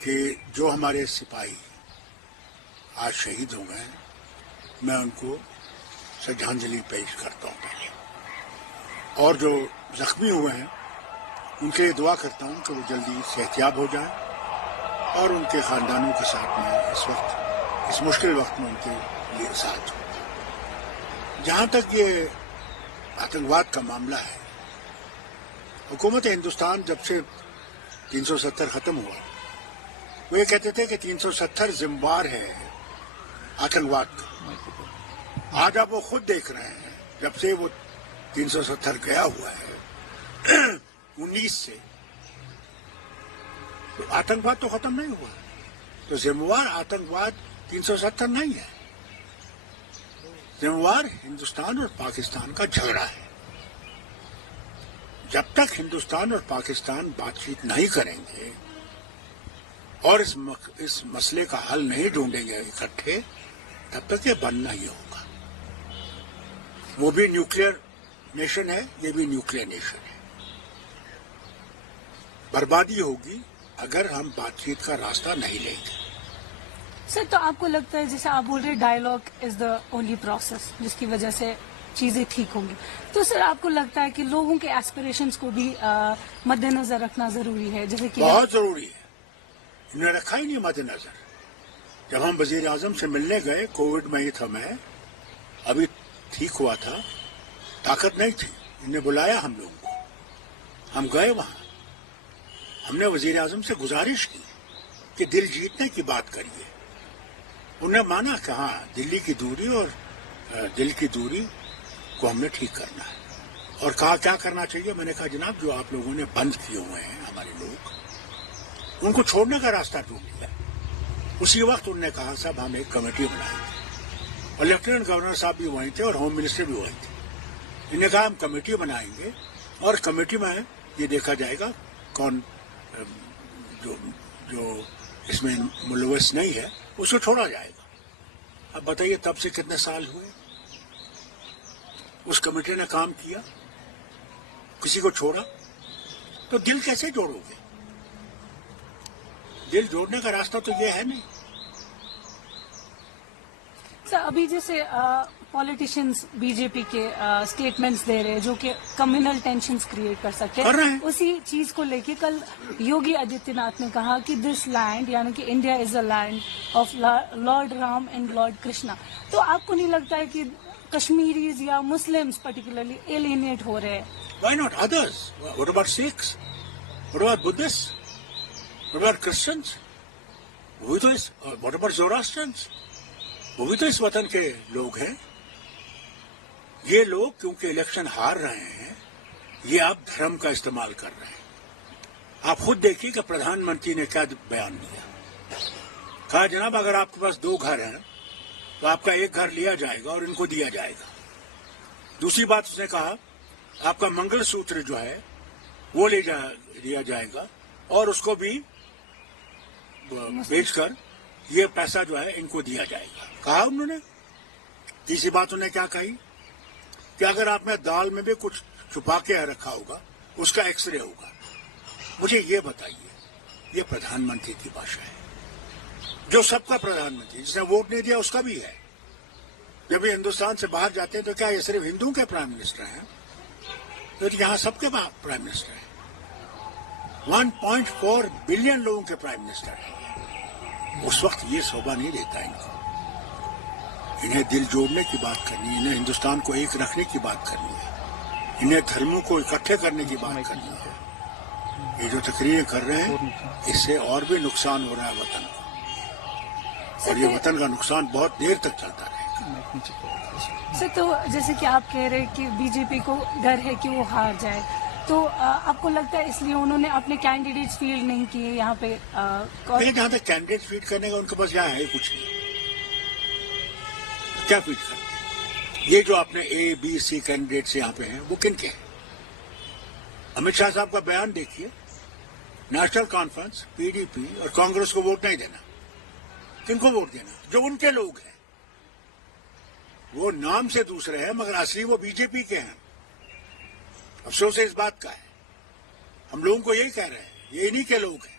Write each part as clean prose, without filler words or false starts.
کہ جو ہمارے سپاہی آج شہید ہو گئے میں ان کو شردھانجلی پیش کرتا ہوں پہلے، اور جو زخمی ہوئے ہیں ان کے لیے دعا کرتا ہوں کہ وہ جلدی صحتیاب ہو جائیں، اور ان کے خاندانوں کے ساتھ میں اس مشکل وقت میں ان کے لیے ساتھ ہوں۔ جہاں تک یہ آتنکواد کا معاملہ ہے، حکومت ہندوستان جب سے 370 ختم ہوا وہ یہ کہتے تھے کہ 370 ذمہ وار ہے آتنکواد کا۔ آج آپ وہ خود دیکھ رہے ہیں جب سے وہ 370 گیا ہوا ہے 19 سے، تو آتنکواد تو ختم نہیں ہوا، تو ذمہ وار آتنکواد 370 نہیں ہے، ذمہ وار ہندوستان اور پاکستان کا جھگڑا ہے۔ جب تک ہندوستان اور پاکستان بات چیت نہیں کریں گے اور اس مسئلے کا حل نہیں ڈھونڈیں گے اکٹھے، تب تک یہ بننا ہی ہوگا۔ وہ بھی نیوکلیئر نیشن ہے، یہ بھی نیوکلیئر نیشن ہے۔ بربادی ہوگی اگر ہم بات چیت کا راستہ نہیں لیں گے۔ سر، تو آپ کو لگتا ہے جیسے آپ بول رہے dialogue is the only process جس کی وجہ سے چیزیں ٹھیک ہوں گی، تو سر آپ کو لگتا ہے کہ لوگوں کے ایسپریشنز کو بھی مد نظر رکھنا ضروری ہے؟ جیسے کہ بہت ضروری ہے، انہوں نے رکھا ہی نہیں مد نظر۔ جب ہم وزیر اعظم سے ملنے گئے، کووڈ میں ہی تھا، میں ابھی ٹھیک ہوا تھا، طاقت نہیں تھی، انہوں نے بلایا ہم لوگوں کو، ہم گئے وہاں، ہم نے وزیر اعظم سے گزارش کی کہ دل جیتنے کی بات کریے۔ انہوں نے مانا کہ ہاں دلی کی دوری اور دل کی دوری کو ہم نے ٹھیک کرنا ہے، اور کہا کیا کرنا چاہیے۔ میں نے کہا جناب جو آپ لوگوں نے بند کیے ہوئے ہیں ہمارے لوگ، ان کو چھوڑنے کا راستہ ڈھونڈ لیا۔ اسی وقت انہوں نے کہا صاحب ہم ایک کمیٹی بنائیں گے، اور لیفٹیننٹ گورنر صاحب بھی وہیں تھے اور ہوم منسٹر بھی وہیں تھے۔ انہوں نے کہا ہم کمیٹی بنائیں گے اور کمیٹی میں یہ دیکھا جائے گا کون جو اس میں ملوث نہیں ہے اس کو چھوڑا جائے گا۔ اب بتائیے تب سے کتنے سال ہوئے، اس کمیٹی نے کام کیا، کسی کو چھوڑا، تو دل کیسے جوڑو گے؟ دل جوڑنے کا راستہ تو یہ ہے نہیں۔ سر، ابھی جیسے پولیٹیشینز بی جے پی کے اسٹیٹمنٹس دے رہے ہیں جو کہ کمیونل ٹینشنز کریٹ کر سکتے کر رہے ہیں۔ اسی چیز کو لے کے کل یوگی آدتیہ ناتھ نے کہا کہ دس لینڈ یعنی کہ India is a land of lord Ram and lord Krishna. تو آپ کو نہیں لگتا ہے کہ کشمیریز یا مسلمز پرٹیکولرلی ایلینیٹ ہو رہے ہیں؟ Why not others? What about Sikhs? What about Buddhists? What about Christians? What about Zoroastrians? وہ بھی تو اس وطن کے لوگ ہیں۔ یہ لوگ کیونکہ الیکشن ہار رہے ہیں، یہ اب دھرم کا استعمال کر رہے ہیں۔ آپ خود دیکھیے کہ پردھان منتری نے کیا بیان دیا، کہا جناب اگر آپ کے پاس 2 گھر ہیں تو آپ کا 1 گھر لیا جائے گا اور ان کو دیا جائے گا۔ دوسری بات اس نے کہا آپ کا منگل سوتر جو ہے وہ لیا جائے گا اور اس کو بھی بیچ کر یہ پیسہ جو ہے ان کو دیا جائے گا، کہا انہوں نے۔ تیسری بات انہوں نے کیا کہی کہ اگر آپ نے دال میں بھی کچھ چھپا کے رکھا ہوگا اس کا ایکس رے ہوگا۔ مجھے یہ بتائیے، یہ پردھان منتری کی بھاشا ہے، جو سب کا پردھان منتری، جس نے ووٹ نہیں دیا اس کا بھی ہے۔ جب یہ ہندوستان سے باہر جاتے ہیں تو کیا یہ صرف ہندوؤں کے پرائم منسٹر ہیں؟ تو یہاں سب کے پرائم منسٹر ہیں، 1.4 بلین لوگوں کے پرائم منسٹر ہیں۔ اس وقت یہ شوبہ نہیں دیتا ان کو۔ انہیں دل جوڑنے کی بات کرنی ہے، انہیں ہندوستان کو ایک رکھنے کی بات کرنی ہے، انہیں دھرموں کو اکٹھے کرنے کی بات کرنی ہے۔ یہ جو تقریریں کر رہے ہیں اس سے اور بھی نقصان ہو رہا ہے وطن کو، اور یہ وطن کا نقصان بہت دیر تک چلتا رہے گا۔ سر، تو جیسے کہ آپ کہہ رہے کہ بی جے پی کو ڈر ہے کہ وہ ہار جائے، تو آپ کو لگتا ہے اس لیے انہوں نے اپنے کینڈیڈیٹس فیلڈ نہیں کیے یہاں پہ؟ جہاں تک کینڈیڈیٹ فیڈ کرنے کا ان کے پاس یہاں ہے کچھ نہیں، کیا فیڈ کرتے ہیں؟ یہ جو اپنے اے بی سی کینڈیڈیٹس یہاں پہ ہیں وہ کن کے ہیں؟ امت شاہ صاحب کا بیان دیکھیے، national conference, P D P اور کانگریس کو ووٹ نہیں دینا۔ کن کو ووٹ دینا؟ جو ان کے لوگ ہیں۔ وہ نام سے دوسرے ہیں مگر اصلی وہ بی جے پی کے ہیں۔ افسوس اس بات کا ہے، ہم لوگوں کو یہی کہہ رہے ہیں، یہ انہی کے لوگ ہیں۔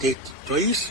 23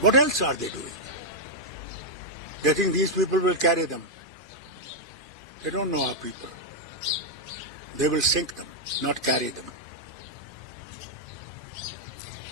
What else are they doing? They think these people will carry them. They don't know our people. They will sink them, not carry them.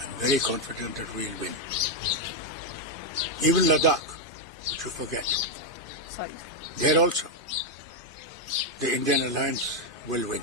I'm very confident that we'll win. Even Ladakh, which you forget, Sorry. there also, the Indian alliance will win.